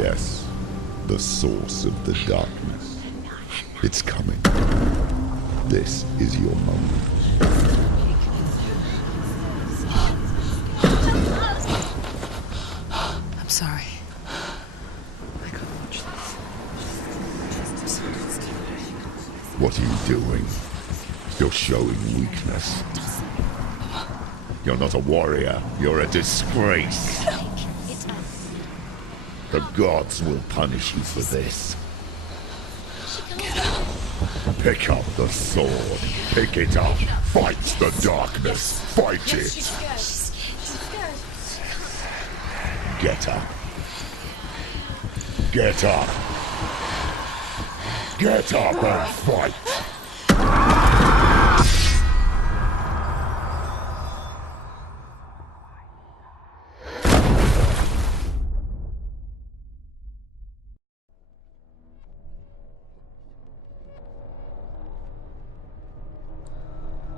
Yes, the source of the darkness. It's coming. This is your moment. I'm sorry. I can't watch this. What are you doing? You're showing weakness. You're not a warrior. You're a disgrace. The gods will punish you for this. Pick up the sword. Pick it up. Fight the darkness. Fight it. Get up. Get up. Get up and fight.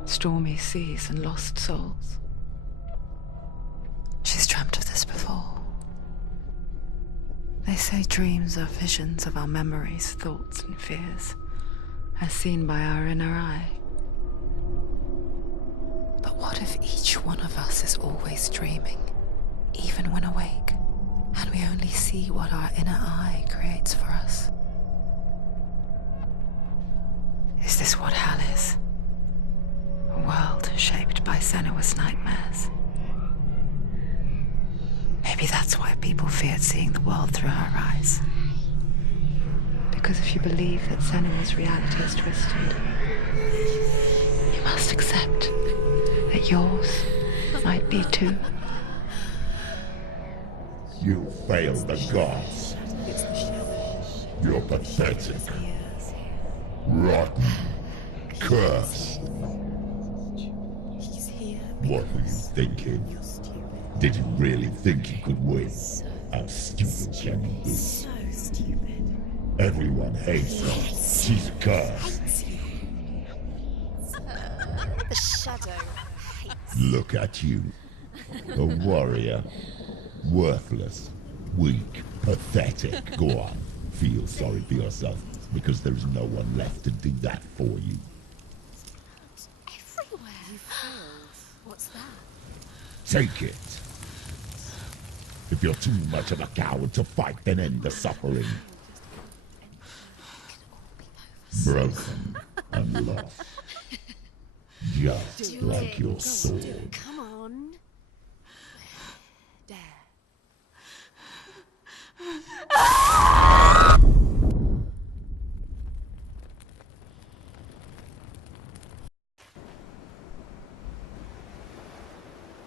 Stormy seas and lost souls. She's dreamt of this before. They say dreams are visions of our memories, thoughts and fears, as seen by our inner eye. But what if each one of us is always dreaming, even when awake, and we only see what our inner eye creates for us? Is this what hell is? A world shaped by Senua's nightmares. Maybe that's why people feared seeing the world through her eyes. Because if you believe that Senua's reality is twisted, you must accept that yours might be too. You failed the gods. You're pathetic. Rotten. Cursed. What were you thinking? Did you really think you could win? How stupid can you be? So stupid. Everyone hates her. She's cursed. The shadow hates. Look at you. A warrior. Worthless. Weak. Pathetic. Go on. Feel sorry for yourself, because there is no one left to do that for you. Everywhere. You failed. What's that? Take it. If you're too much of a coward to fight, then end the suffering. Broken and lost. Just like your sword. Come on. Dare.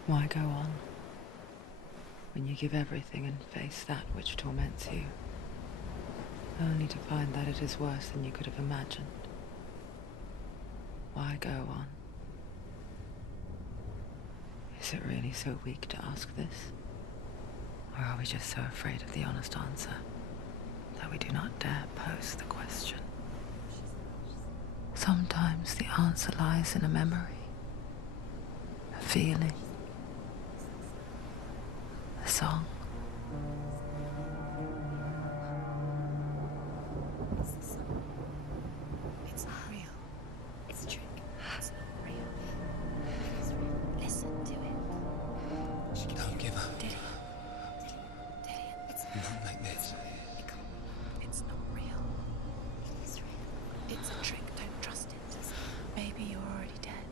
Why go on when you give everything and face that which torments you, only to find that it is worse than you could have imagined? Why go on? Is it really so weak to ask this? Or are we just so afraid of the honest answer that we do not dare pose the question? Sometimes the answer lies in a memory, a feeling, a song. It's not real. It's a trick. It's not real. It's real. Listen to it. Don't give up. Dillion. It's Not like this. It's not real. It is real. It's a trick. Don't trust it. Maybe you're already dead.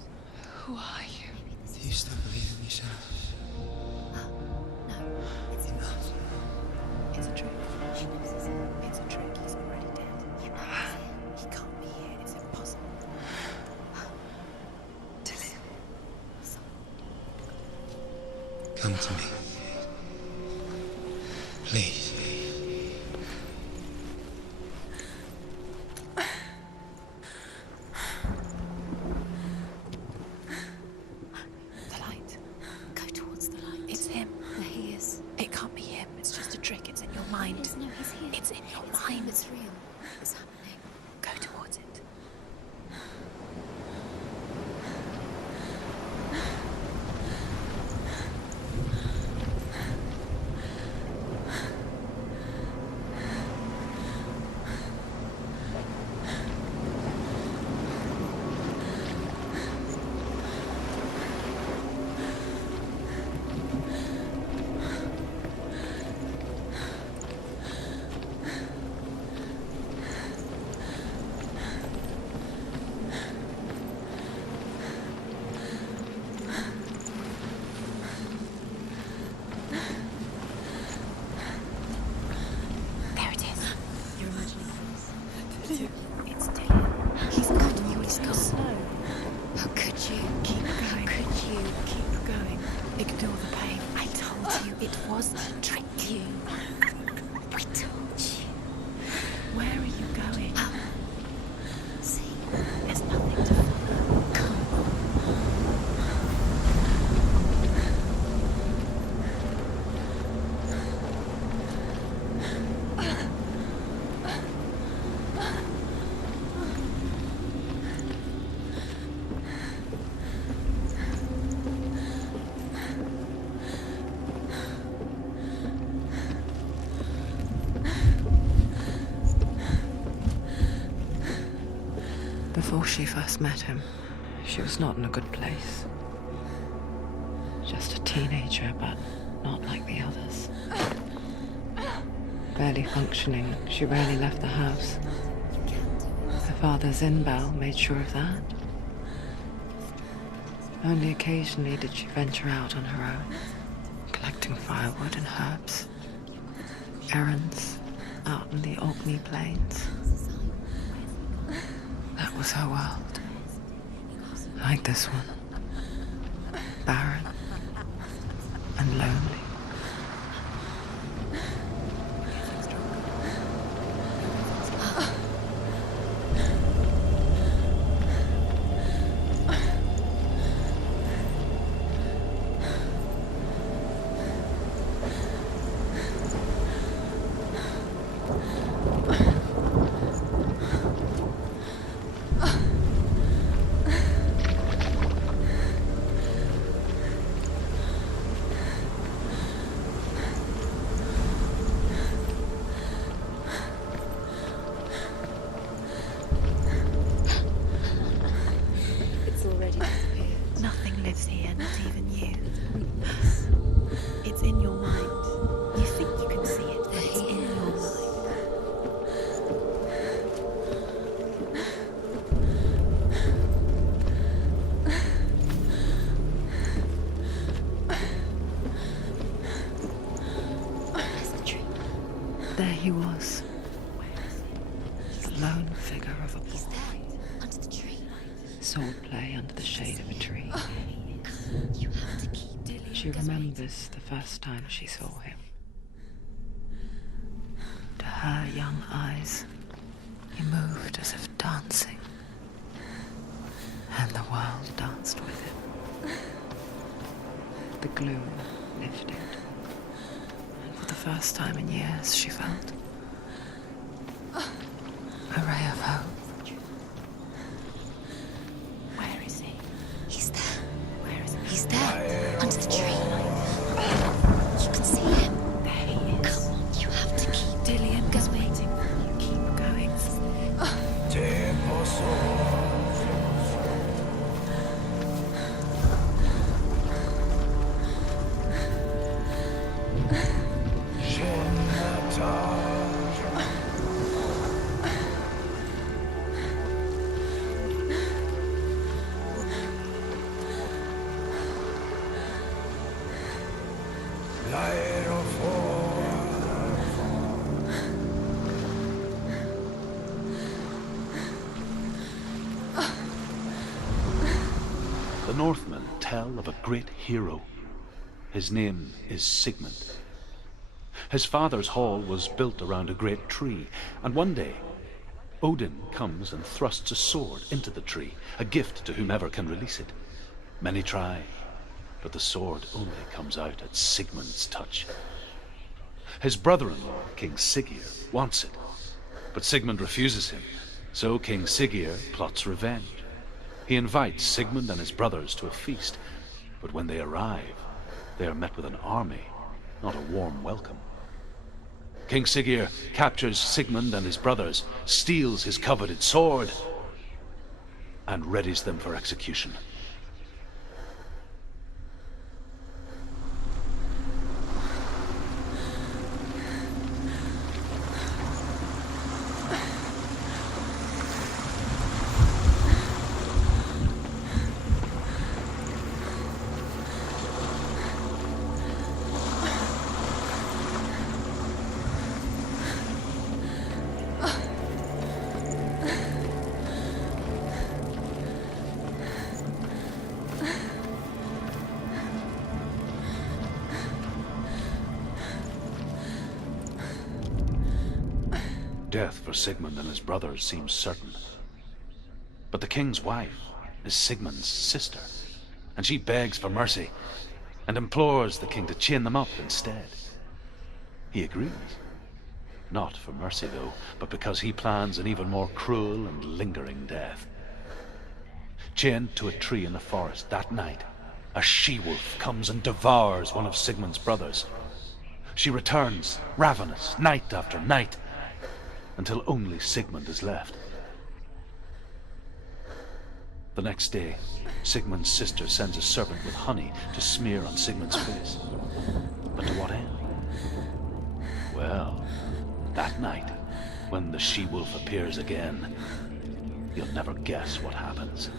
Who are you? Maybe this Do you still believe in yourself? No, it's Enough. It's a trick. It's a trick. He's already dead. He can't be here. It's impossible. Dillion. Come to me. Please. The light. Go towards the light. It's him. There he is. It can't be him. It's just a trick. It's in your mind. No, he's here. It's in your mind. It's real. It's happening. Go towards it. Before she first met him, she was not in a good place. Just a teenager, but not like the others. Barely functioning, she rarely left the house. Her father's in-bell made sure of that. Only occasionally did she venture out on her own, collecting firewood and herbs. Errands out in the Orkney plains. That was her world. Like this one. Barren and lonely. Nothing lives here, not even you. It's in your mind. You think you can see it, but it's in your mind. Where's the tree? There he was, the lone figure of a boy. He's there, under the tree. Swordplay under the shade of a tree. You have to keep Dillion. She remembers the first time she saw him. To her young eyes, he moved as if dancing, and the world danced with him. The gloom lifted, and for the first time in years she felt a ray of hope. Where is he? He's there. Where is he? He's there, under the tree. You can see him. There he is. Come on, you have to keep Dillion going. You keep going. The Northmen tell of a great hero. His name is Sigmund. His father's hall was built around a great tree, and one day Odin comes and thrusts a sword into the tree, a gift to whomever can release it. Many try, but the sword only comes out at Sigmund's touch. His brother-in-law, King Siggeir, wants it, but Sigmund refuses him, so King Siggeir plots revenge. He invites Sigmund and his brothers to a feast, but when they arrive, they are met with an army, not a warm welcome. King Siggeir captures Sigmund and his brothers, steals his coveted sword, and readies them for execution. Death for Sigmund and his brothers seems certain. But the king's wife is Sigmund's sister, and she begs for mercy and implores the king to chain them up instead. He agrees. Not for mercy, though, but because he plans an even more cruel and lingering death. Chained to a tree in the forest that night, a she-wolf comes and devours one of Sigmund's brothers. She returns, ravenous, night after night, until only Sigmund is left. The next day, Sigmund's sister sends a servant with honey to smear on Sigmund's face. But to what end? Well, that night, when the she-wolf appears again, you'll never guess what happens.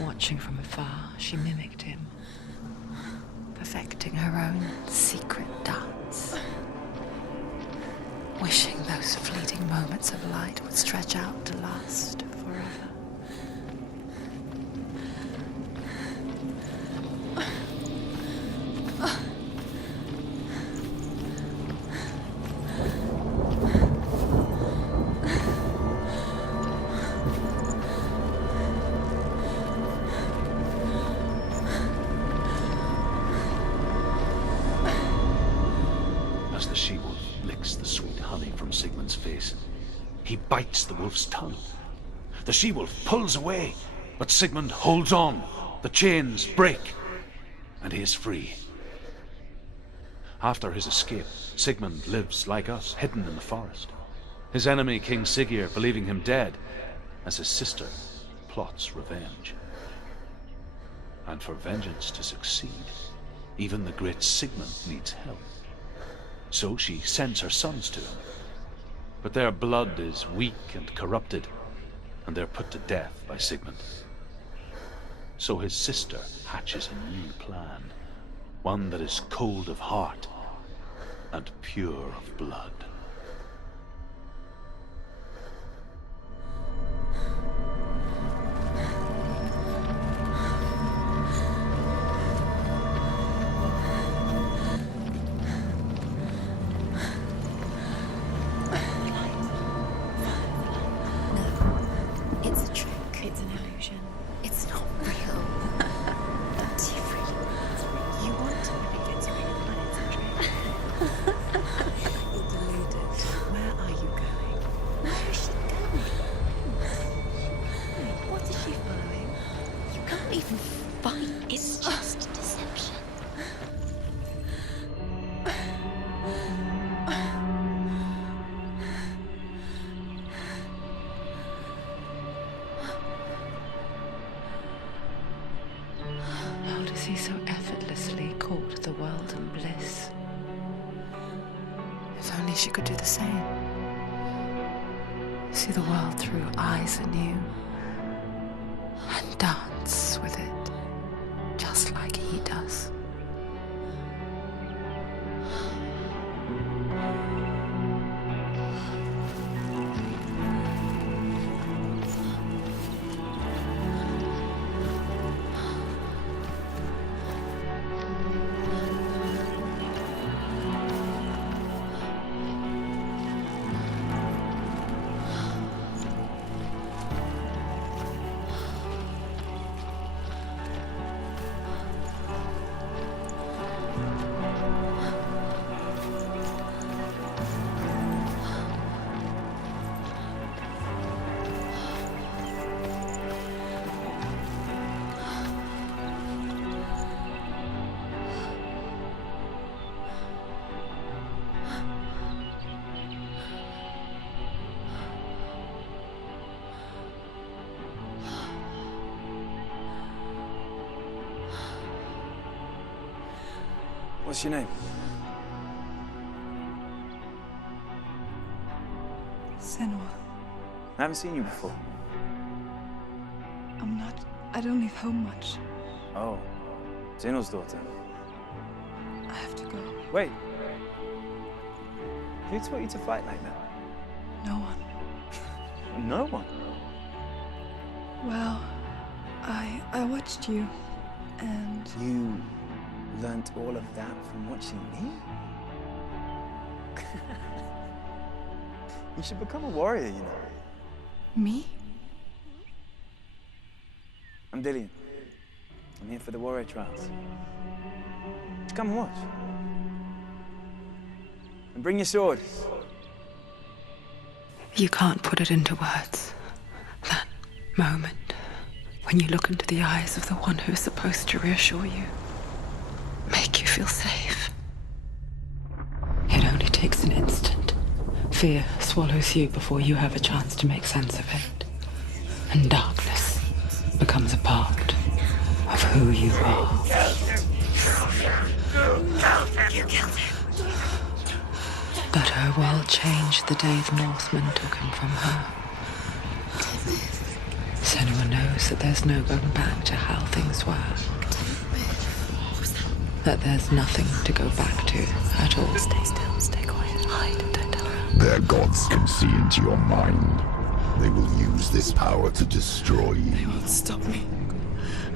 Watching from afar, she mimicked him, perfecting her own secret dance, wishing those fleeting moments of light would stretch out to last forever. As the she-wolf licks the sweet honey from Sigmund's face, he bites the wolf's tongue. The she-wolf pulls away, but Sigmund holds on. The chains break, and he is free. After his escape, Sigmund lives like us, hidden in the forest. His enemy, King Siggeir, believing him dead, as his sister plots revenge. And for vengeance to succeed, even the great Sigmund needs help. So she sends her sons to him. But their blood is weak and corrupted, and they're put to death by Sigmund. So his sister hatches a new plan, one that is cold of heart and pure of blood. It's a trick. It's an illusion. It's not real. But you really want to believe it's real, but it's a trick. You're deluded. Where are you going? Where is she going? What is she following? You can't even fight. It's just deception. How does he so effortlessly court the world and bliss? If only she could do the same. See the world through eyes anew and dance with it, just like he does. What's your name? Senua. I haven't seen you before. I don't leave home much. Oh, Zeno's daughter. I have to go. Wait. Who taught you to fight like that? No one. No one? Well, I watched you, and... You learnt all of that from watching me? You should become a warrior, you know. Me? I'm Dillion. I'm here for the warrior trials. Just come and watch. And bring your sword. You can't put it into words. That moment when you look into the eyes of the one who's supposed to reassure you, make you feel safe. It only takes an instant. Fear swallows you before you have a chance to make sense of it. And darkness becomes a part of who you are. You killed him. But her world changed the day the Northmen took him from her. Senua knows that there's no going back to how things were. That there's nothing to go back to at all. Stay still, stay quiet, hide, don't tell her. Their gods can see into your mind. They will use this power to destroy you. They won't stop me.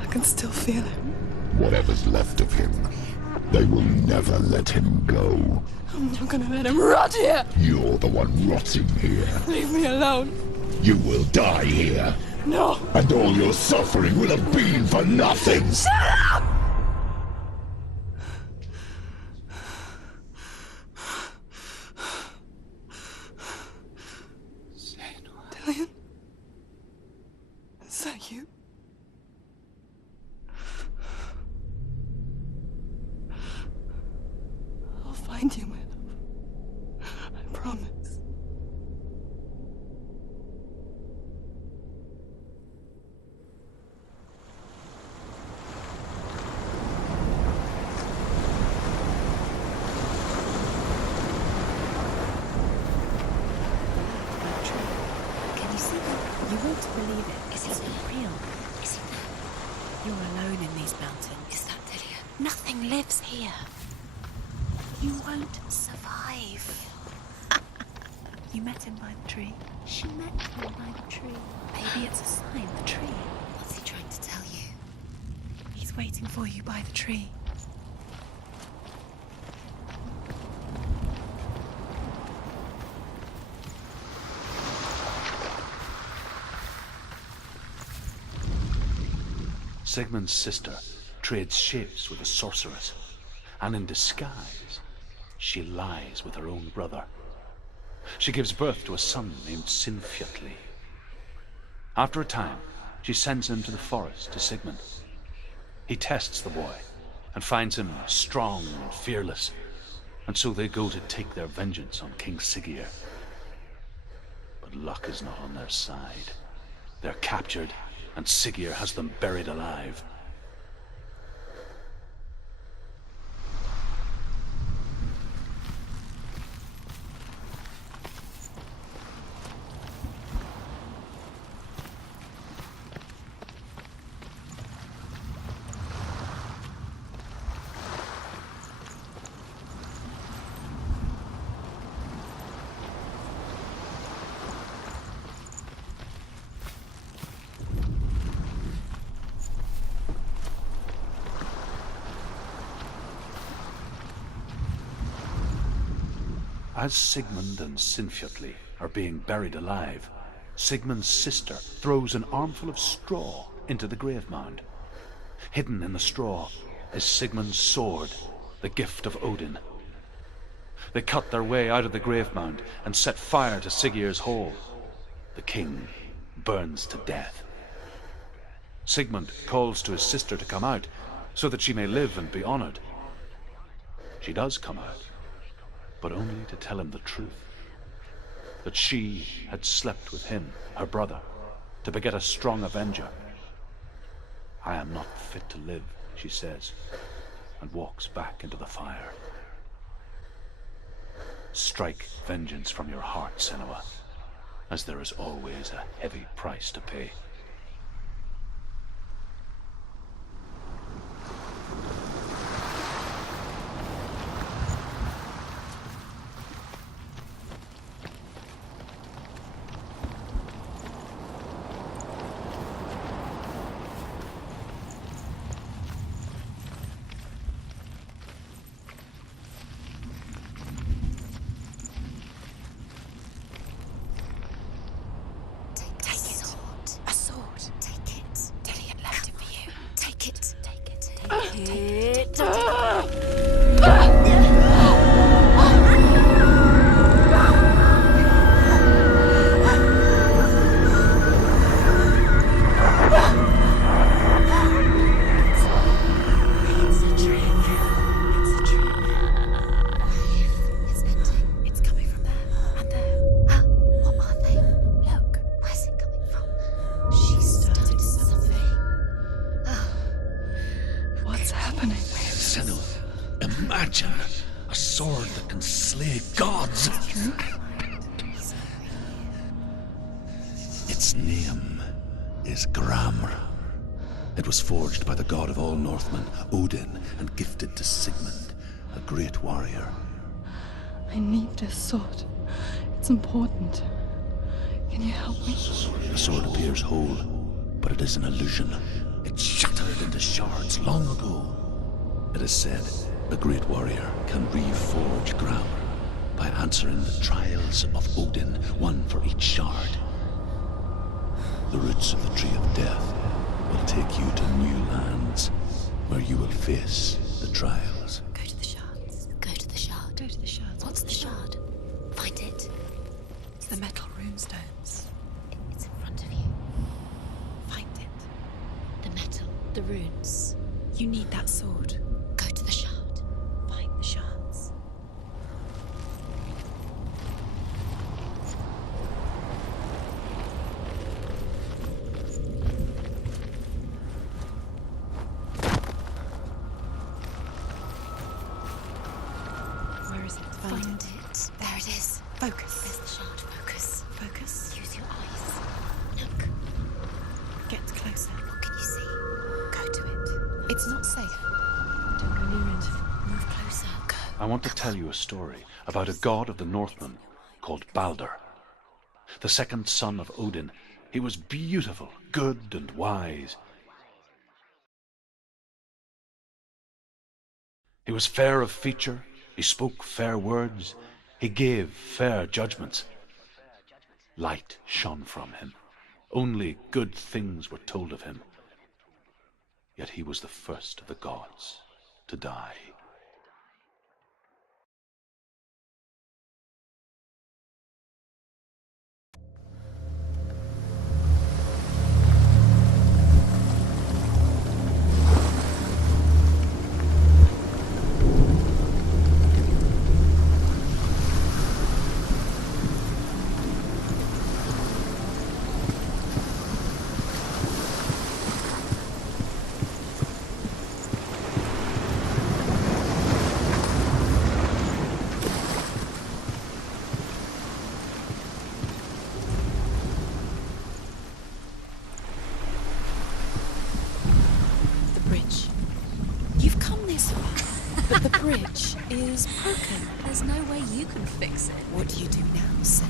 I can still feel it. Whatever's left of him, they will never let him go. I'm not gonna let him rot here! You're the one rotting here. Leave me alone. You will die here. No! And all your suffering will have been for nothing. Shut up! Dillion? Is that you? I'll find you, my love. I promise. Can you see that? You won't believe it. Is it real? Is it that? You're alone in these mountains. Is that Dillion? Nothing lives here. You won't survive. You met him by the tree. She met him by the tree. Maybe it's a sign, the tree. What's he trying to tell you? He's waiting for you by the tree. Sigmund's sister trades shapes with a sorceress, and in disguise, she lies with her own brother. She gives birth to a son named Sinfjotli. After a time, she sends him to the forest to Sigmund. He tests the boy and finds him strong and fearless, and so they go to take their vengeance on King Siggeir. But luck is not on their side. They're captured, and Siggeir has them buried alive. As Sigmund and Sinfjotli are being buried alive, Sigmund's sister throws an armful of straw into the grave mound. Hidden in the straw is Sigmund's sword, the gift of Odin. They cut their way out of the grave mound and set fire to Siggeir's hall. The king burns to death. Sigmund calls to his sister to come out so that she may live and be honored. She does come out, but only to tell him the truth. That she had slept with him, her brother, to beget a strong avenger. I am not fit to live, she says. and walks back into the fire. Strike vengeance from your heart, Senua, as there is always a heavy price to pay. Imagine a sword that can slay gods. Its name is Gramr. It was forged by the god of all Northmen, Odin, and gifted to Sigmund, a great warrior. I need this sword. It's important. Can you help me? The sword appears whole, but it is an illusion. It shattered into shards long ago. It is said a great warrior can reforge Gramr by answering the trials of Odin, one for each shard. The roots of the Tree of Death will take you to new lands where you will face the trials. Go to the shards. Go to the shard. Go to the shards. What's the shard? Find it. It's the metal runestones. It's in front of you. Find it. The metal, the runes. You need that sword. Go to the shard. Find the shards. Where is it? Find it. There it is. Focus. There's the shard. Focus. Focus. Use your eyes. Look. Get closer. What can you see? Go to it. It's not safe. Don't go near it. Move closer. Go. I want to tell you a story about a god of the Northmen called Balder. The second son of Odin. He was beautiful, good, and wise. He was fair of feature. He spoke fair words. He gave fair judgments. Light shone from him. Only good things were told of him. Yet he was the first of the gods to die. You've come this far, but the bridge is broken. There's no way you can fix it. What do you do now, Senua?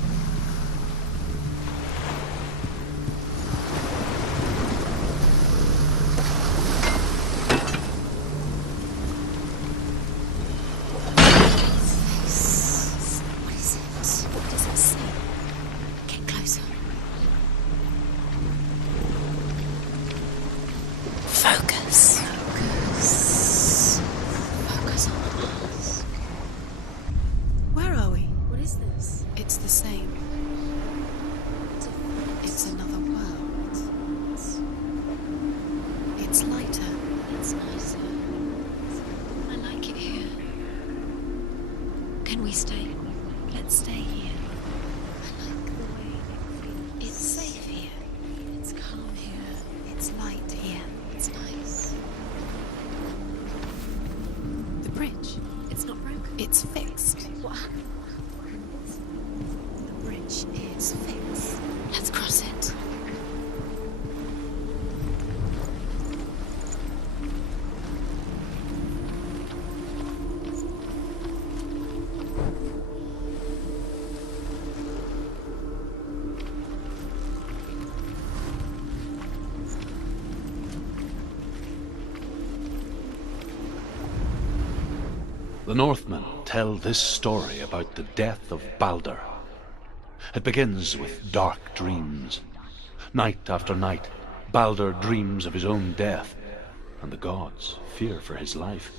What is it? What does it say? Get closer. Focus. Focus on us. Where are we? What is this? It's the same. It's another world. It's lighter. It's nicer. I like it here. Can we stay? Let's stay here. I like the way it feels. It's safe here. It's calm here. It's light here. It's nice. It's fixed. What happened? The bridge is fixed. Let's cross it. The Northmen tell this story about the death of Baldur. It begins with dark dreams. Night after night, Baldur dreams of his own death, and the gods fear for his life.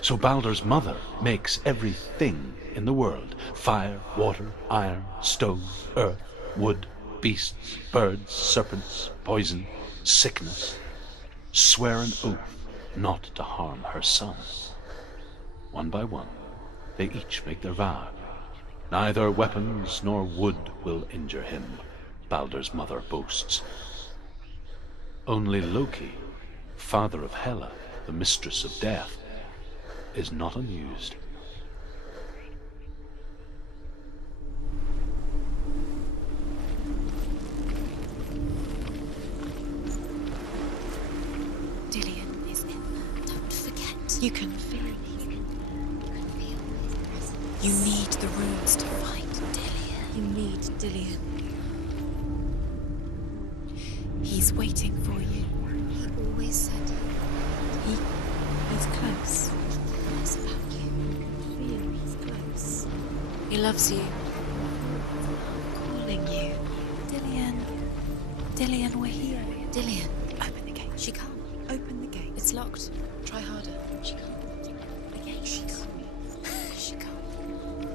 So Baldur's mother makes everything in the world, fire, water, iron, stone, earth, wood, beasts, birds, serpents, poison, sickness, swear an oath not to harm her son. One by one, they each make their vow. Neither weapons nor wood will injure him, Baldur's mother boasts. Only Loki, father of Hela, the mistress of death, is not amused. Dillion is in there. Don't forget. You can feel it. You need the runes to fight Dillion. You need Dillion. He's waiting for you. He always said he's close. He cares about you. Feel he's close. He loves you. I'm calling you. Dillion. Dillion, we're here. Dillion. Open the gate. She can't. Open the gate. It's locked. Try harder. She can't. The gate. She can't. She can't.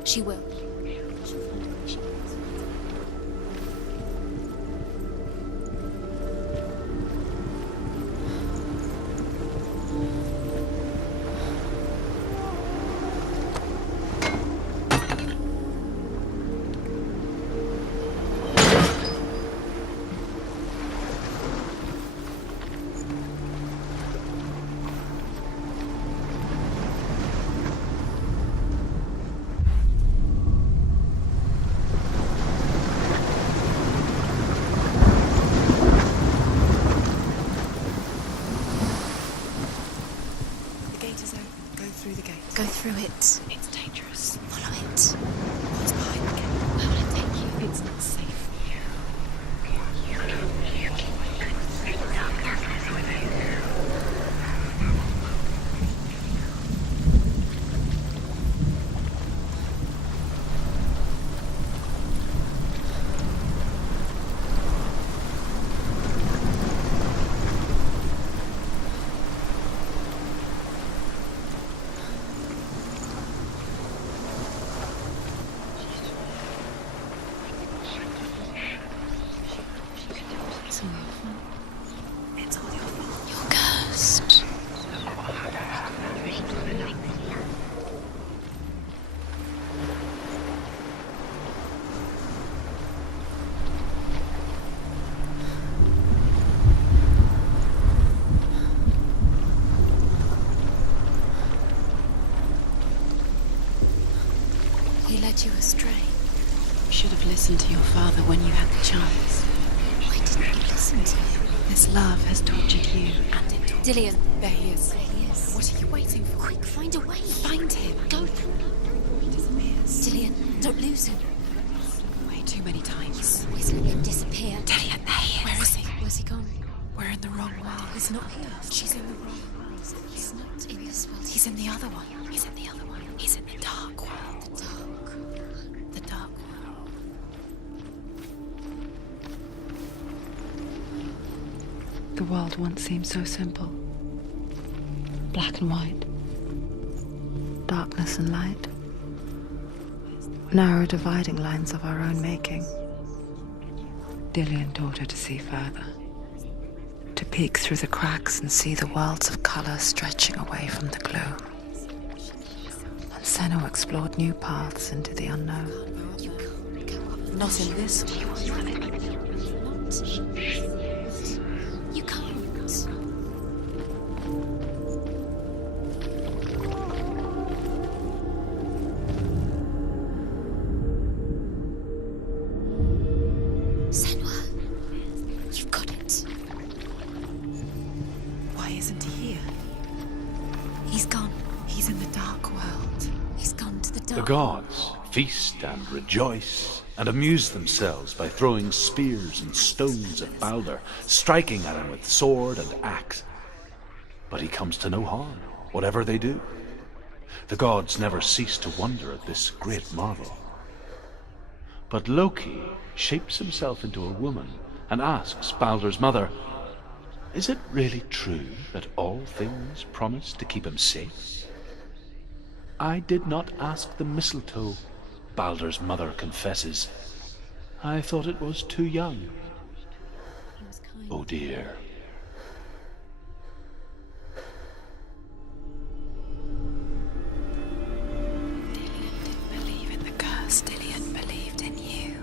She will. She will. Go through it. It's dangerous. Follow it. What's behind the gate? Where will it take you? It's not safe. It's all your fault. You're cursed. He led you astray. You should have listened to your father when you had the chance. Why didn't you listen to him? This love has tortured you, and it tortured Dillion. There he is. There he is. What are you waiting for? Quick, find a way. Find him. Go. He disappears. Dillion, don't lose him. Way too many times. He's let him disappear. Dillion, there he is. Where is he? Where's he gone? We're in the wrong world. He's not here. She's in the wrong world. He's not in this world. He's in the other one. He's in the other one. He's in the dark world. The dark. The dark world. The world once seemed so simple. Black and white. Darkness and light. Narrow dividing lines of our own making. Dillion taught her to see further. To peek through the cracks and see the worlds of color stretching away from the gloom. And Senua explored new paths into the unknown. Not in this world. You can't. The gods feast and rejoice and amuse themselves by throwing spears and stones at Balder, striking at him with sword and axe. But he comes to no harm, whatever they do. The gods never cease to wonder at this great marvel. But Loki shapes himself into a woman and asks Balder's mother, "Is it really true that all things promise to keep him safe?" "I did not ask the mistletoe," Balder's mother confesses. "I thought it was too young." Oh dear. Dillion didn't believe in the curse. Dillion believed in you.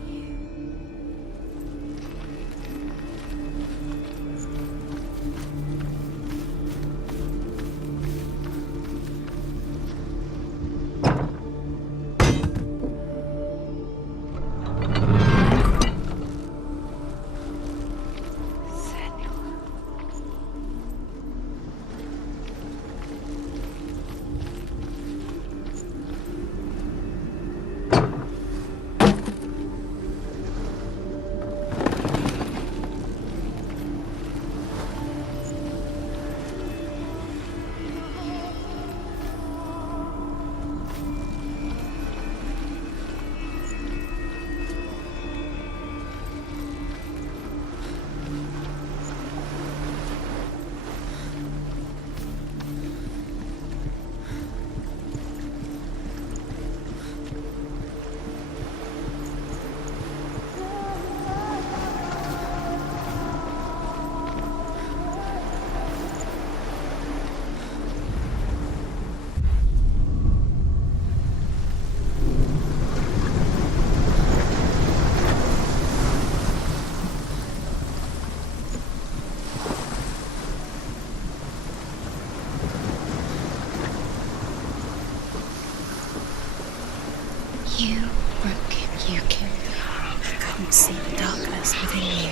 You broke him, you killed him. I couldn't see the darkness within you.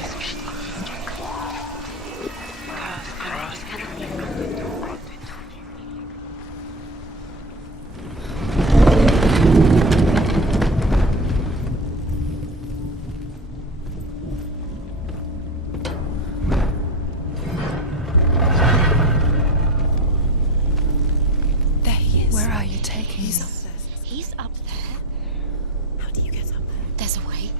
There he is. Where are you taking me? He's up there. How do you get up there? There's a way.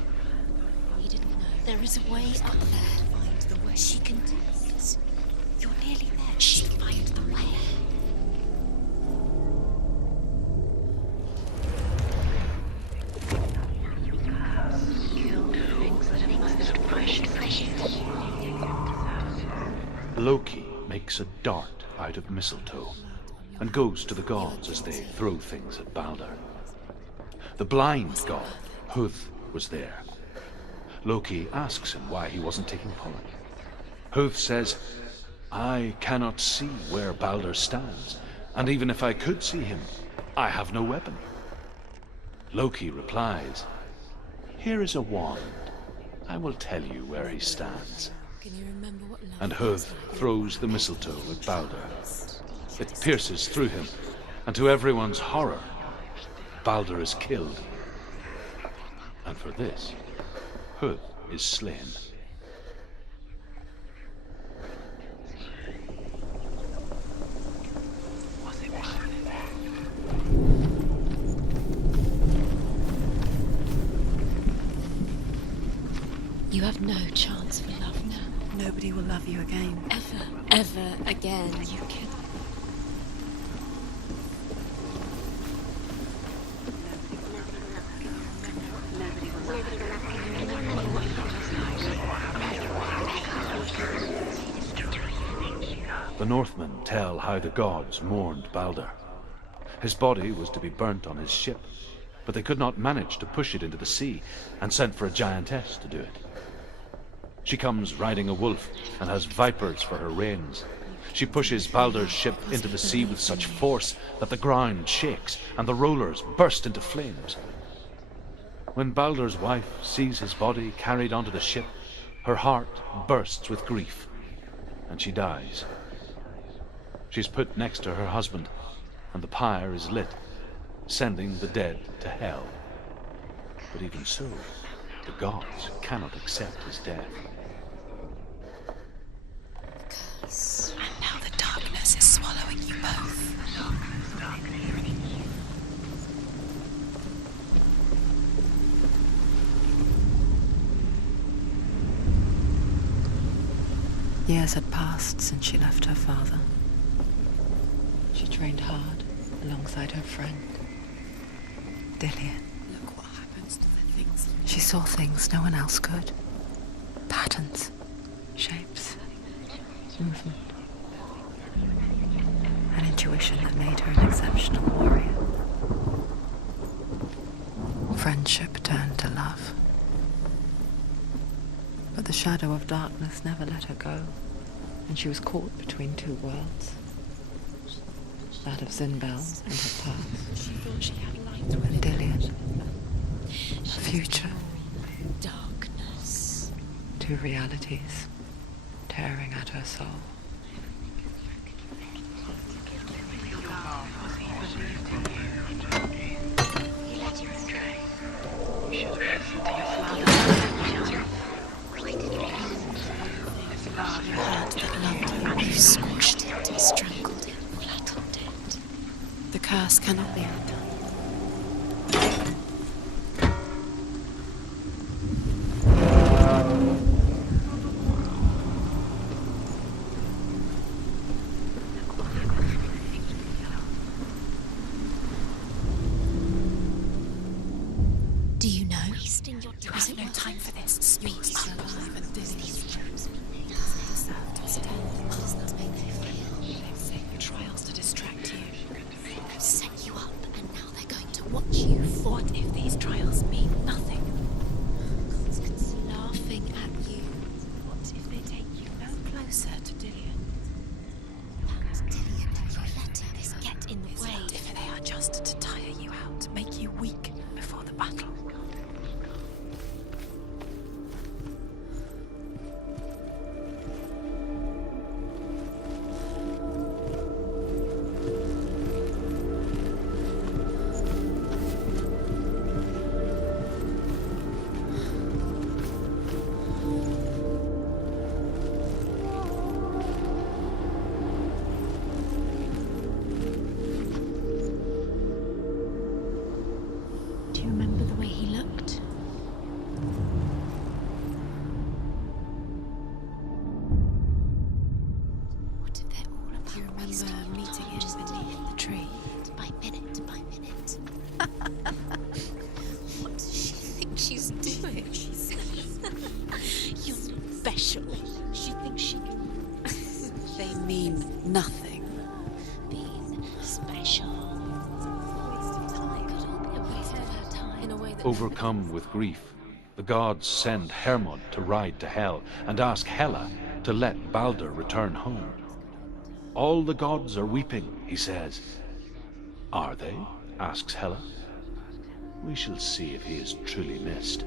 He didn't know. There is a way up there. Find the way. She can do it. You're nearly there. She can find the way. Loki makes a dart out of mistletoe and goes to the gods as they throw things at Balder. The blind god, Huth, was there. Loki asks him why he wasn't taking part. Huth says, "I cannot see where Balder stands, and even if I could see him, I have no weapon." Loki replies, "Here is a wand. I will tell you where he stands." And Huth throws the mistletoe at Balder. It pierces through him, and to everyone's horror, Balder is killed. And for this, Huth is slain. You have no chance for love now. Nobody will love you again. Ever again. You kid. The Northmen tell how the gods mourned Balder. His body was to be burnt on his ship, but they could not manage to push it into the sea and sent for a giantess to do it. She comes riding a wolf and has vipers for her reins. She pushes Balder's ship into the sea with such force that the ground shakes and the rollers burst into flames. When Balder's wife sees his body carried onto the ship, her heart bursts with grief, and she dies. She's put next to her husband, and the pyre is lit. sending the dead to hell. But even so, the gods cannot accept his death. And now the darkness is swallowing you both. Years had passed since she left her father. She trained hard alongside her friend, Dillion. Look what happens to the things. She saw things no one else could. Patterns, shapes, movement. An intuition that made her an exceptional warrior. Friendship turned to love. But the shadow of darkness never let her go, and she was caught between two worlds. That of Zinbel and her past, She thought she had light and within Dillion, her. her future. Darkness. Two realities tearing at her soul. Heart that loved her. We've squashed it, strangled it, flattened it. The curse cannot be undone. Do you know? There isn't no time for this. Speak up. Trials to distract you. Set you up, and now they're going to watch you. What if these trials mean nothing? Laughing at you. What if they take you no closer to Dillion? Dillion, you let this get in the way. What if they are just to tire you out, make you weak before the battle? Do you remember the way he looked? What if they're all about? Do you remember meeting him beneath the tree? By minute by minute. What does she think she's doing? You're special. She thinks she can. They mean nothing. Being special. Overcome with grief, the gods send Hermod to ride to Hell and ask Hela to let Balder return home. All the gods are weeping, he says. Are they? Asks Hela. We shall see if he is truly missed.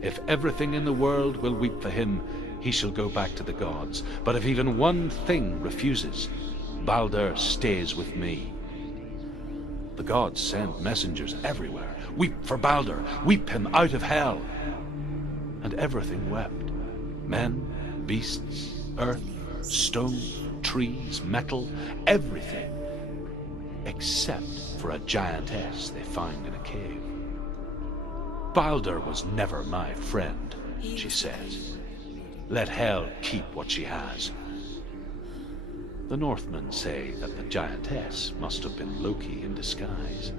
If everything in the world will weep for him, he shall go back to the gods. But if even one thing refuses, Balder stays with me. The gods send messengers everywhere. Weep for Balder, weep him out of hell. And everything wept. Men, beasts, earth, stone, trees, metal, everything. Except for a giantess they find in a cave. Balder was never my friend, she says. Let hell keep what she has. The Northmen say that the giantess must have been Loki in disguise.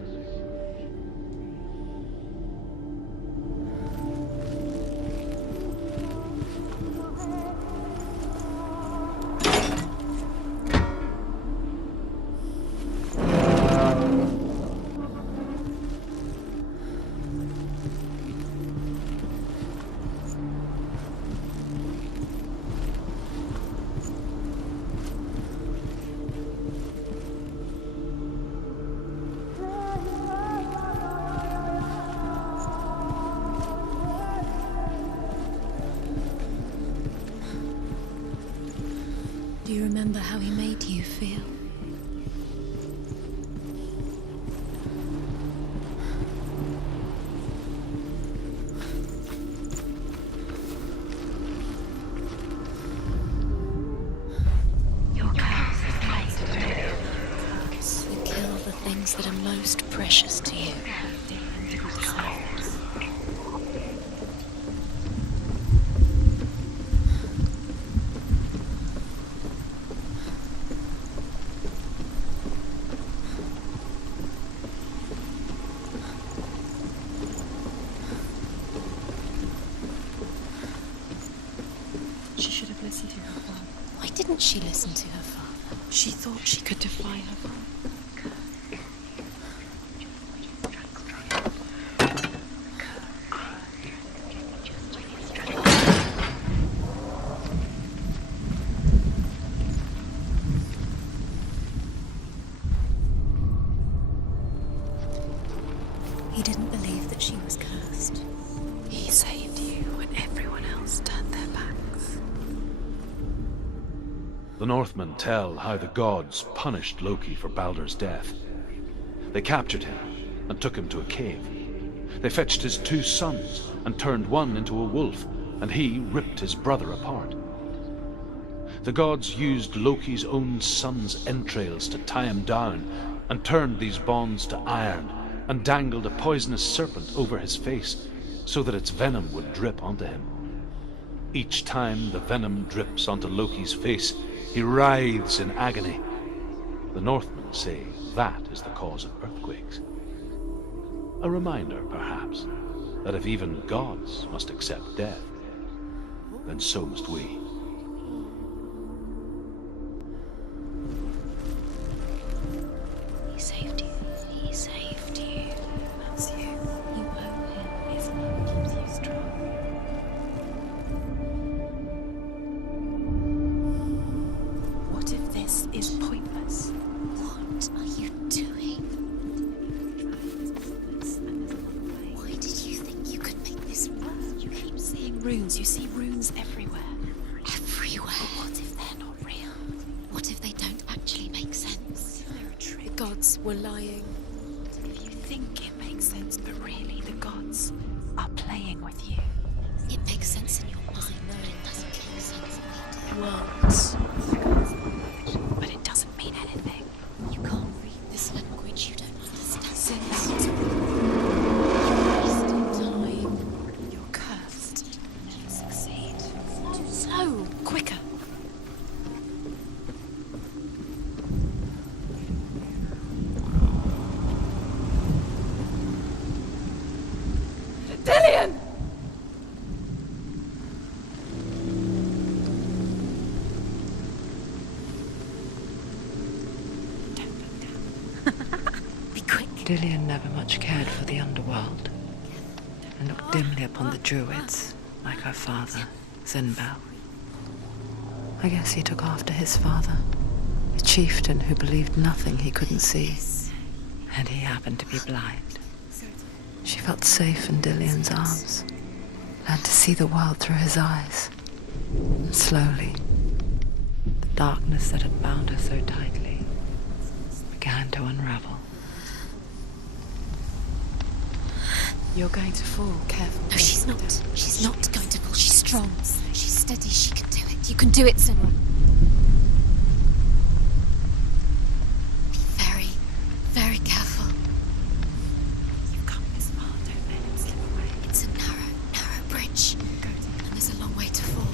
Do you remember how he made you feel? that she listened to her father. She thought she could defy her father. He didn't believe that she was cursed. He saved you when everyone else turned their backs. The Northmen tell how the gods punished Loki for Baldur's death. They captured him and took him to a cave. They fetched his 2 sons and turned one into a wolf, and he ripped his brother apart. The gods used Loki's own son's entrails to tie him down and turned these bonds to iron and dangled a poisonous serpent over his face so that its venom would drip onto him. Each time the venom drips onto Loki's face, he writhes in agony. The Northmen say that is the cause of earthquakes. A reminder, perhaps, that if even gods must accept death, then so must we. He saved you. He saved you. That's you. You owe him. His love keeps you strong. What if this is pointless? What are you doing? Why did you think you could make this work? You keep seeing runes. You see runes everywhere. Everywhere. What if they're not real? What if they don't actually make sense? They're a trick. The gods were lying. If you think it makes sense, but really the gods are playing with you. It makes sense in your mind, but it doesn't make sense in your Words. But it doesn't mean anything. You can't read this language, you don't understand. Wasting Time. You're cursed. Never succeed. So, quicker. Dillion! Be quick. Dillion never much cared for the underworld and looked dimly upon the druids, like her father, Zinbel. I guess he took after his father, a chieftain who believed nothing he couldn't see, and he happened to be blind. She felt safe in Dillion's arms, learned to see the world through his eyes, and slowly, the darkness that had bound her so tightly began to unravel. You're going to fall, careful. No, she's not. She's not going to fall. She's strong. She's steady. She can do it. You can do it, Senua. Be very, very careful. You've come this far, don't let him slip away. It's a narrow bridge. And there's a long way to fall.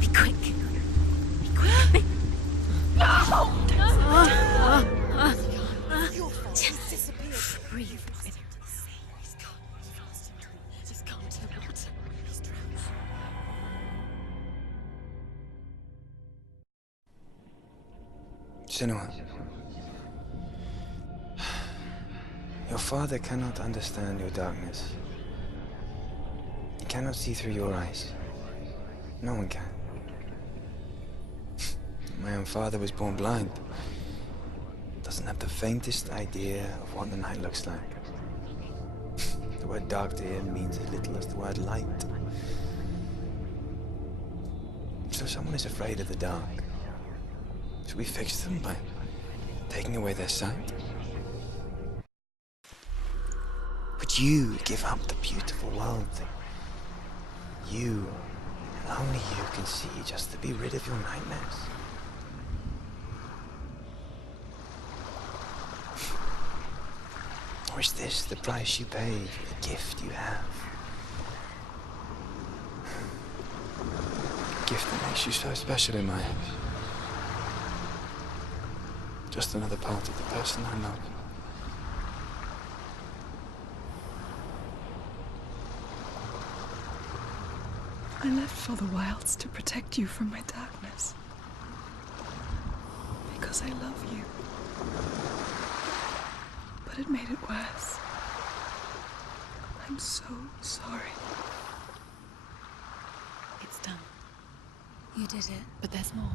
Be quick. Be quick. No! Breathe. Just come to the water. Senua, your father cannot understand your darkness. He cannot see through your eyes. No one can. My own father was born blind. Doesn't have the faintest idea of what the night looks like. The word dark to him means as little as the word light. So someone is afraid of the dark. Should we fix them by taking away their sight? Would you give up the beautiful world that you, and only you, can see just to be rid of your nightmares? Or is this the price you pay for the gift you have? A gift that makes you so special in my eyes. Just another part of the person I love. I left for the wilds to protect you from my darkness. Because I love you. But it made it worse. I'm so sorry. It's done. You did it, but there's more.